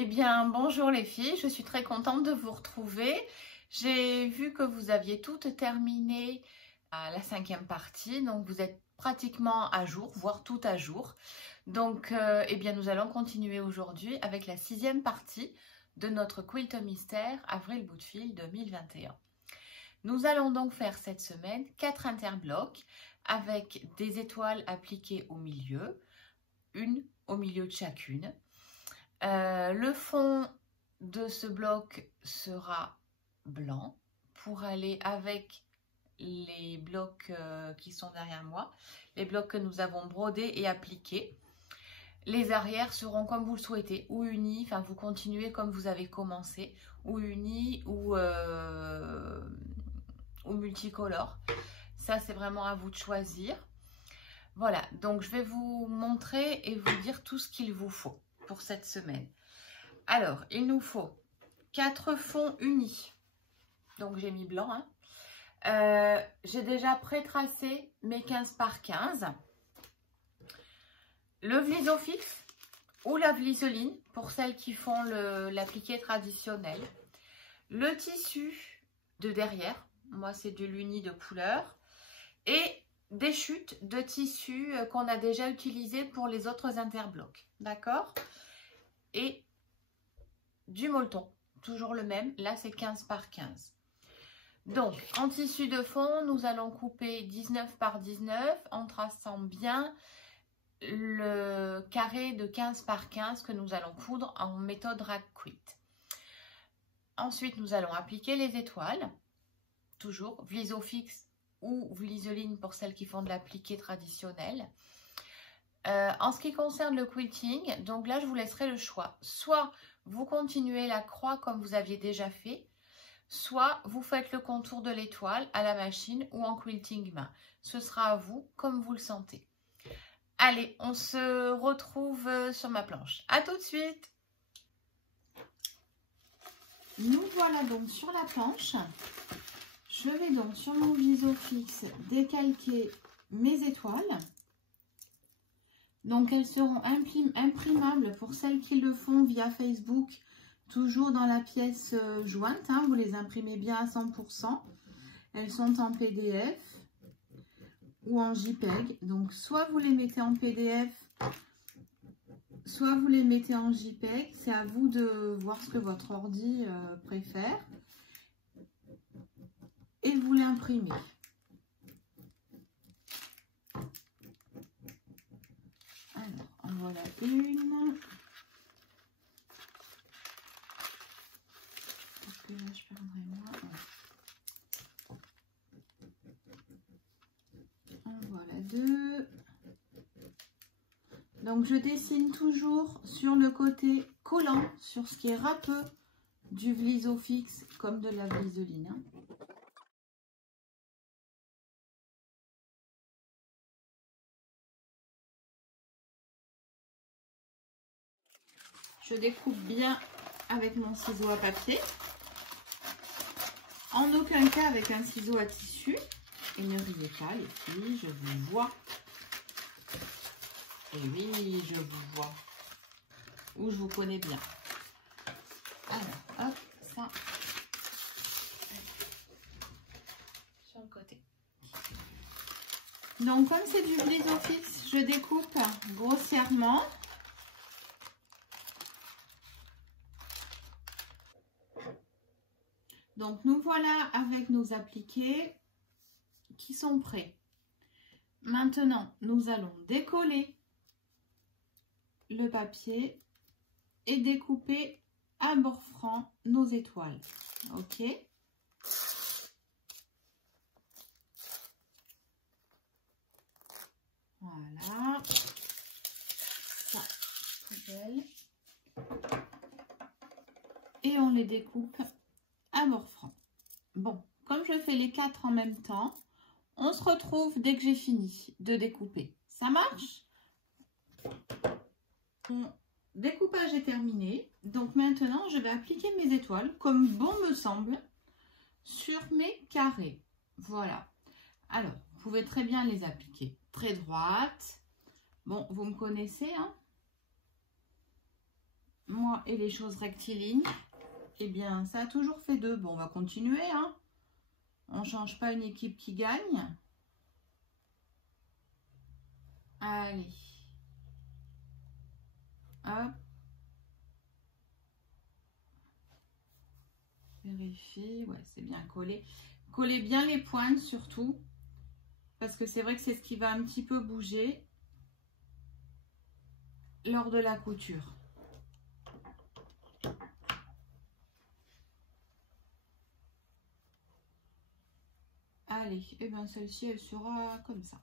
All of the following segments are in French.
Eh bien, bonjour les filles, je suis très contente de vous retrouver. J'ai vu que vous aviez toutes terminé la 5e partie, donc vous êtes pratiquement à jour, voire tout à jour. Donc, eh bien, nous allons continuer aujourd'hui avec la 6e partie de notre Quilt Mystère Avril Bout de Fil 2021. Nous allons donc faire cette semaine 4 interblocs avec des étoiles appliquées au milieu, une au milieu de chacune. Le fond de ce bloc sera blanc pour aller avec les blocs qui sont derrière moi, les blocs que nous avons brodés et appliqués. Les arrières seront comme vous le souhaitez, ou unis, enfin vous continuez comme vous avez commencé, ou unis ou multicolores. Ça c'est vraiment à vous de choisir. Voilà, donc je vais vous montrer et vous dire tout ce qu'il vous faut pour cette semaine. Alors, il nous faut 4 fonds unis. Donc, j'ai mis blanc. Hein. J'ai déjà pré-tracé mes 15 par 15. Le Vlisofix ou la Vlisoline pour celles qui font l'appliqué traditionnel. Le tissu de derrière. Moi, c'est de l'uni de couleur. Et des chutes de tissu qu'on a déjà utilisées pour les autres interblocs. D'accord? Et du molleton, toujours le même, là c'est 15 par 15. Donc en tissu de fond, nous allons couper 19 par 19 en traçant bien le carré de 15 par 15 que nous allons coudre en méthode rag quilt. Ensuite nous allons appliquer les étoiles, toujours Vlisofix ou Vlisoline pour celles qui font de l'appliqué traditionnel. En ce qui concerne le quilting, donc là je vous laisserai le choix. Soit vous continuez la croix comme vous aviez déjà fait, soit vous faites le contour de l'étoile à la machine ou en quilting main. Ce sera à vous comme vous le sentez. Allez, on se retrouve sur ma planche. À tout de suite. Nous voilà donc sur la planche. Je vais donc sur mon Vlisofix décalquer mes étoiles. Donc, elles seront imprimables pour celles qui le font via Facebook, toujours dans la pièce jointe. Hein, vous les imprimez bien à 100%. Elles sont en PDF ou en JPEG. Donc, soit vous les mettez en PDF, soit vous les mettez en JPEG. C'est à vous de voir ce que votre ordi préfère. Et vous l'imprimez. Alors, en voilà une. Parce que là, je perdrai moins. En voilà deux. Donc, je dessine toujours sur le côté collant, sur ce qui est râpeux du Vlisofix comme de la Vlisoline. Hein. Je découpe bien avec mon ciseau à papier. En aucun cas avec un ciseau à tissu. Et ne riez pas les filles, je vous vois. Et oui, je vous vois. Ou je vous connais bien. Alors, hop, ça. Sur le côté. Donc, comme c'est du Vlisofix, je découpe grossièrement. Donc, nous voilà avec nos appliqués qui sont prêts. Maintenant, nous allons décoller le papier et découper à bord franc nos étoiles. OK? Voilà. Ça, poubelle. Et on les découpe à bord franc. Bon, comme je fais les 4 en même temps, on se retrouve dès que j'ai fini de découper. Ça marche? Mon découpage est terminé. Donc maintenant, je vais appliquer mes étoiles, comme bon me semble, sur mes carrés. Voilà. Alors, vous pouvez très bien les appliquer très droites. Bon, vous me connaissez, hein? moi et les choses rectilignes, eh bien, ça a toujours fait 2. Bon, on va continuer, hein. On ne change pas une équipe qui gagne. Allez. Hop. Vérifie. Ouais, c'est bien collé. Collez bien les pointes surtout. Parce que c'est vrai que c'est ce qui va un petit peu bouger lors de la couture. Allez, et bien celle-ci, elle sera comme ça.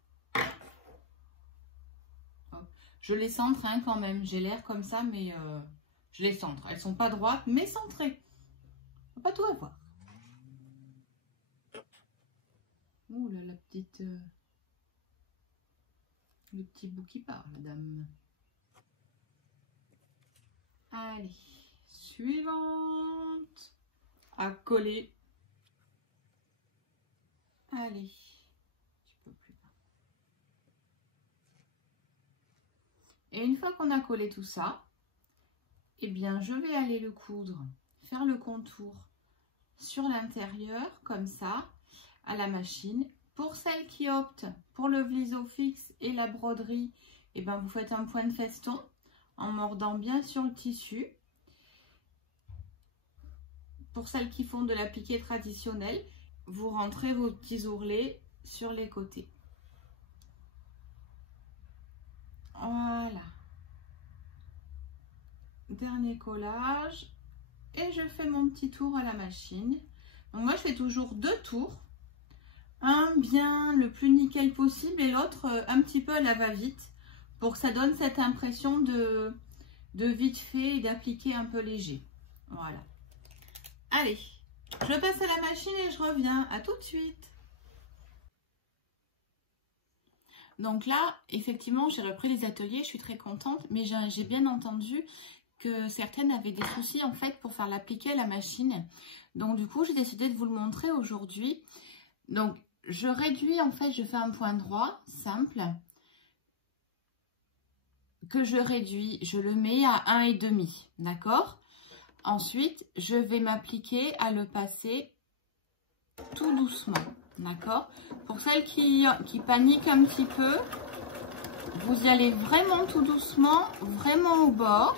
Hop. Je les centre hein, quand même. J'ai l'air comme ça, mais je les centre. Elles sont pas droites, mais centrées. Faut pas tout avoir. Ouh là, la petite... le petit bout qui parle, dame. Allez, suivante. À coller. Allez, tu peux plus bas. Et une fois qu'on a collé tout ça, eh bien, je vais aller le coudre, faire le contour sur l'intérieur, comme ça, à la machine. Pour celles qui optent pour le vliso fixe et la broderie, eh bien, vous faites un point de feston en mordant bien sur le tissu. Pour celles qui font de l'appliqué traditionnel, vous rentrez vos petits ourlets sur les côtés. Voilà. Dernier collage. Et je fais mon petit tour à la machine. Donc moi, je fais toujours 2 tours. Un bien le plus nickel possible et l'autre un petit peu à la va-vite pour que ça donne cette impression de vite fait et d'appliquer un peu léger. Voilà. Allez, je passe à la machine et je reviens. À tout de suite. Donc là, effectivement, j'ai repris les ateliers. Je suis très contente, mais j'ai bien entendu que certaines avaient des soucis en fait pour faire l'appliquer à la machine. Donc du coup, j'ai décidé de vous le montrer aujourd'hui. Donc, je réduis, en fait, je fais un point droit, simple, que je réduis, je le mets à 1,5, d'accord? Ensuite, je vais m'appliquer à le passer tout doucement, d'accord? Pour celles qui paniquent un petit peu, vous y allez vraiment tout doucement, vraiment au bord.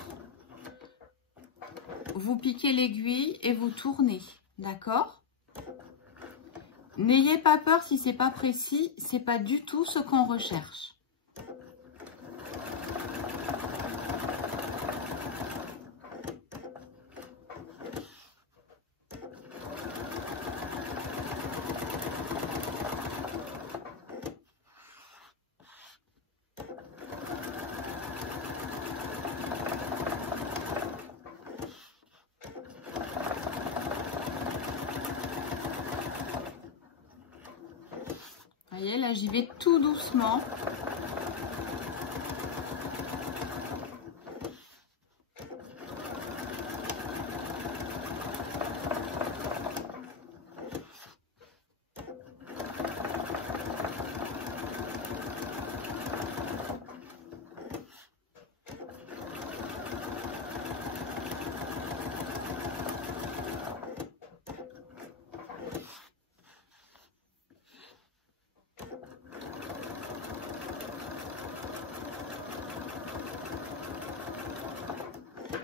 Vous piquez l'aiguille et vous tournez, d'accord? N'ayez pas peur si c'est pas précis, c'est pas du tout ce qu'on recherche. Vous voyez, là j'y vais tout doucement.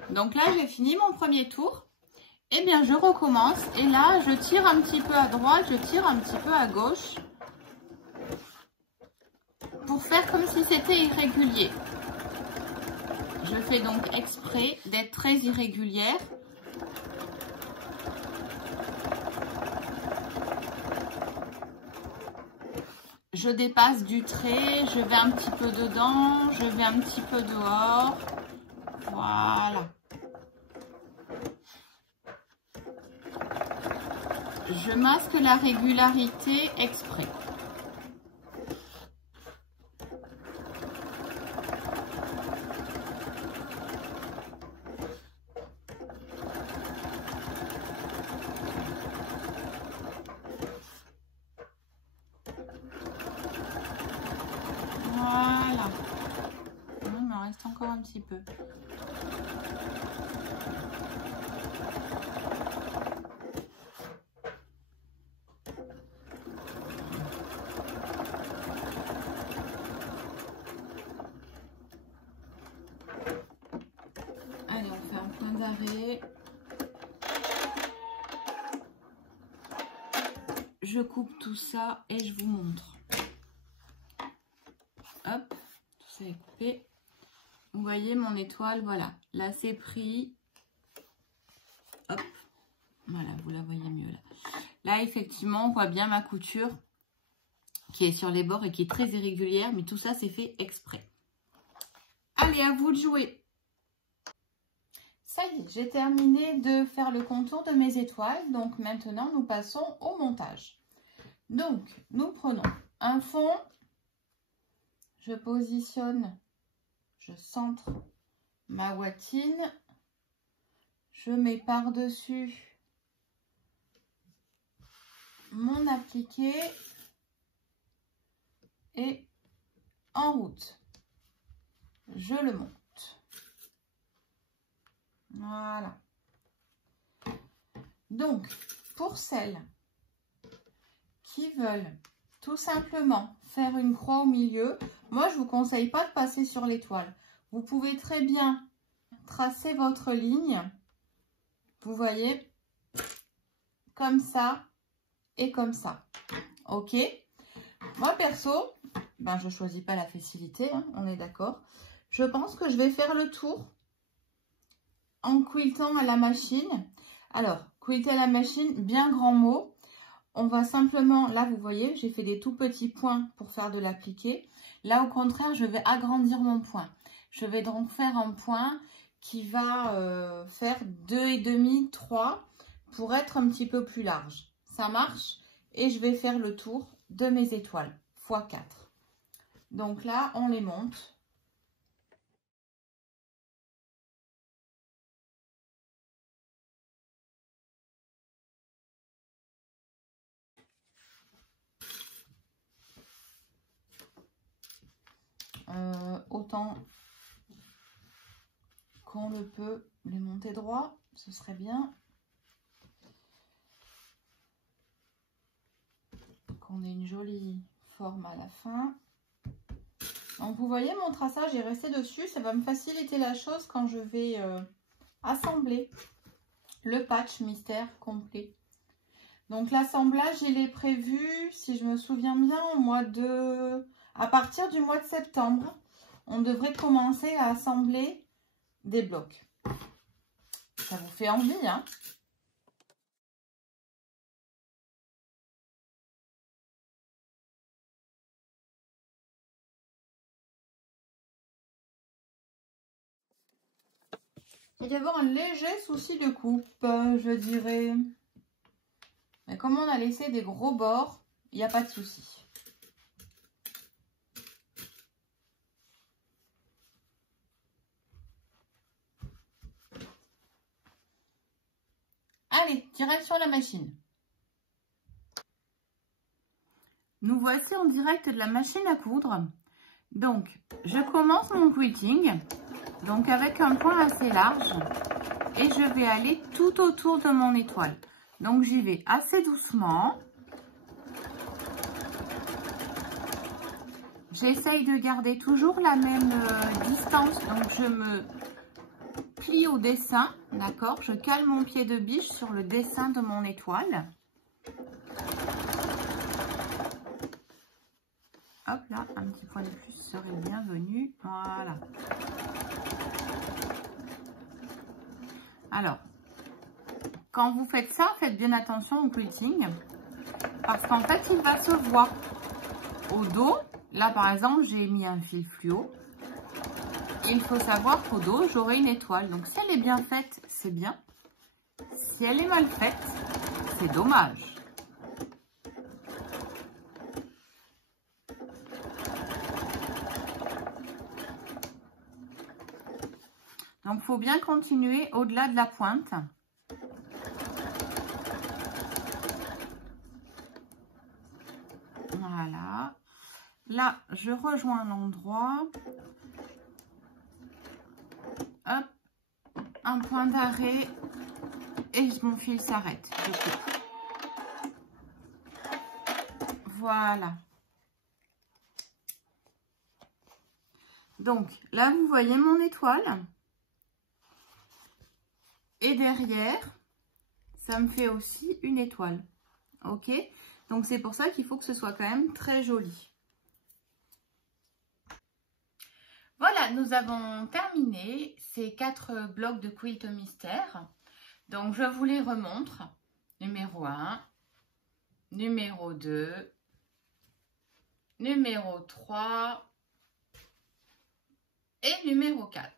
Donc là, j'ai fini mon premier tour. Et bien, je recommence. Et là, je tire un petit peu à droite, je tire un petit peu à gauche. Pour faire comme si c'était irrégulier. Je fais donc exprès d'être très irrégulière. Je dépasse du trait, je vais un petit peu dedans, je vais un petit peu dehors. Voilà. Je masque la régularité exprès. Voilà. Il m'en reste encore un petit peu. d'arrêt. Je coupe tout ça et je vous montre. Hop, tout ça est coupé. Vous voyez mon étoile, voilà. Là, c'est pris. Hop, voilà, vous la voyez mieux là. Là, effectivement, on voit bien ma couture qui est sur les bords et qui est très irrégulière, mais tout ça, c'est fait exprès. Allez, à vous de jouer. Ça y est, j'ai terminé de faire le contour de mes étoiles. Donc, maintenant, nous passons au montage. Donc, nous prenons un fond. Je positionne, je centre ma ouatine. Je mets par-dessus mon appliqué et en route. Je le monte. Voilà. Donc, pour celles qui veulent tout simplement faire une croix au milieu, moi, je ne vous conseille pas de passer sur l'étoile. Vous pouvez très bien tracer votre ligne. Vous voyez, comme ça et comme ça. Ok. Moi, perso, ben, je ne choisis pas la facilité, hein, on est d'accord. Je pense que je vais faire le tour en quiltant à la machine. Alors, quilter à la machine, bien grand mot. On va simplement, là, vous voyez, j'ai fait des tout petits points pour faire de l'appliqué. Là, au contraire, je vais agrandir mon point. Je vais donc faire un point qui va faire 2,5, 3 pour être un petit peu plus large. Ça marche. Et je vais faire le tour de mes étoiles, x 4. Donc là, on les monte. Autant qu'on le peut les monter droit, ce serait bien. Qu'on ait une jolie forme à la fin. Donc vous voyez, mon traçage est resté dessus. Ça va me faciliter la chose quand je vais assembler le patch mystère complet. Donc l'assemblage, il est prévu, si je me souviens bien, à partir du mois de septembre. On devrait commencer à assembler des blocs. Ça vous fait envie, hein? Il y avait un léger souci de coupe, je dirais. Mais comme on a laissé des gros bords, il n'y a pas de souci. Allez, direction la machine. Nous voici en direct de la machine à coudre. Donc, je commence mon quilting, donc avec un point assez large, et je vais aller tout autour de mon étoile. Donc, j'y vais assez doucement. J'essaye de garder toujours la même distance, donc je me plie au dessin, d'accord? Je cale mon pied de biche sur le dessin de mon étoile. Hop là, un petit point de plus serait bienvenu. Voilà. Alors, quand vous faites ça, faites bien attention au quilting. Parce qu'en fait, il va se voir au dos. Là, par exemple, j'ai mis un fil fluo. Et il faut savoir qu'au dos, j'aurai une étoile. Donc, si elle est bien faite, c'est bien. Si elle est mal faite, c'est dommage. Donc, il faut bien continuer au-delà de la pointe. Voilà. Là, je rejoins l'endroit. Hop. Un point d'arrêt. Et mon fil s'arrête. Je coupe. Voilà. Donc, là, vous voyez mon étoile. Et derrière, ça me fait aussi une étoile. Ok? Donc c'est pour ça qu'il faut que ce soit quand même très joli. Voilà, nous avons terminé ces 4 blocs de quilt mystère. Donc je vous les remontre. Numéro 1, numéro 2, numéro 3 et numéro 4.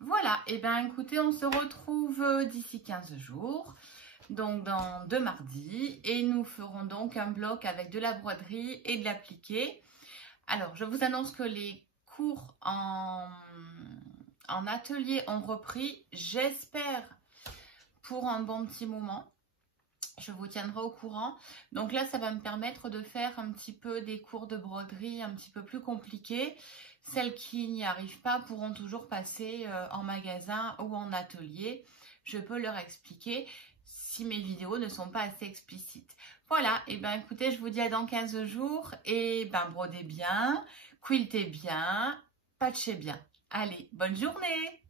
Voilà, et bien écoutez, on se retrouve d'ici 15 jours, donc dans 2 mardis, et nous ferons donc un bloc avec de la broderie et de l'appliqué. Alors, je vous annonce que les cours en atelier ont repris, j'espère pour un bon petit moment. Je vous tiendrai au courant. Donc là, ça va me permettre de faire un petit peu des cours de broderie un petit peu plus compliqués. Celles qui n'y arrivent pas pourront toujours passer en magasin ou en atelier. Je peux leur expliquer si mes vidéos ne sont pas assez explicites. Voilà, et bien écoutez, je vous dis à dans 15 jours. Et ben brodez bien, quiltez bien, patchez bien. Allez, bonne journée!